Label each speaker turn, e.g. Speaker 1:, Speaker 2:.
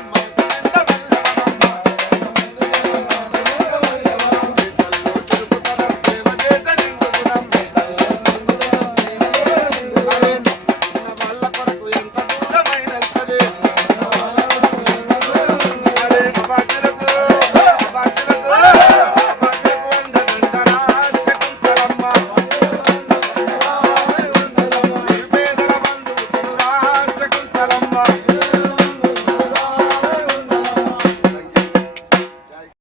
Speaker 1: my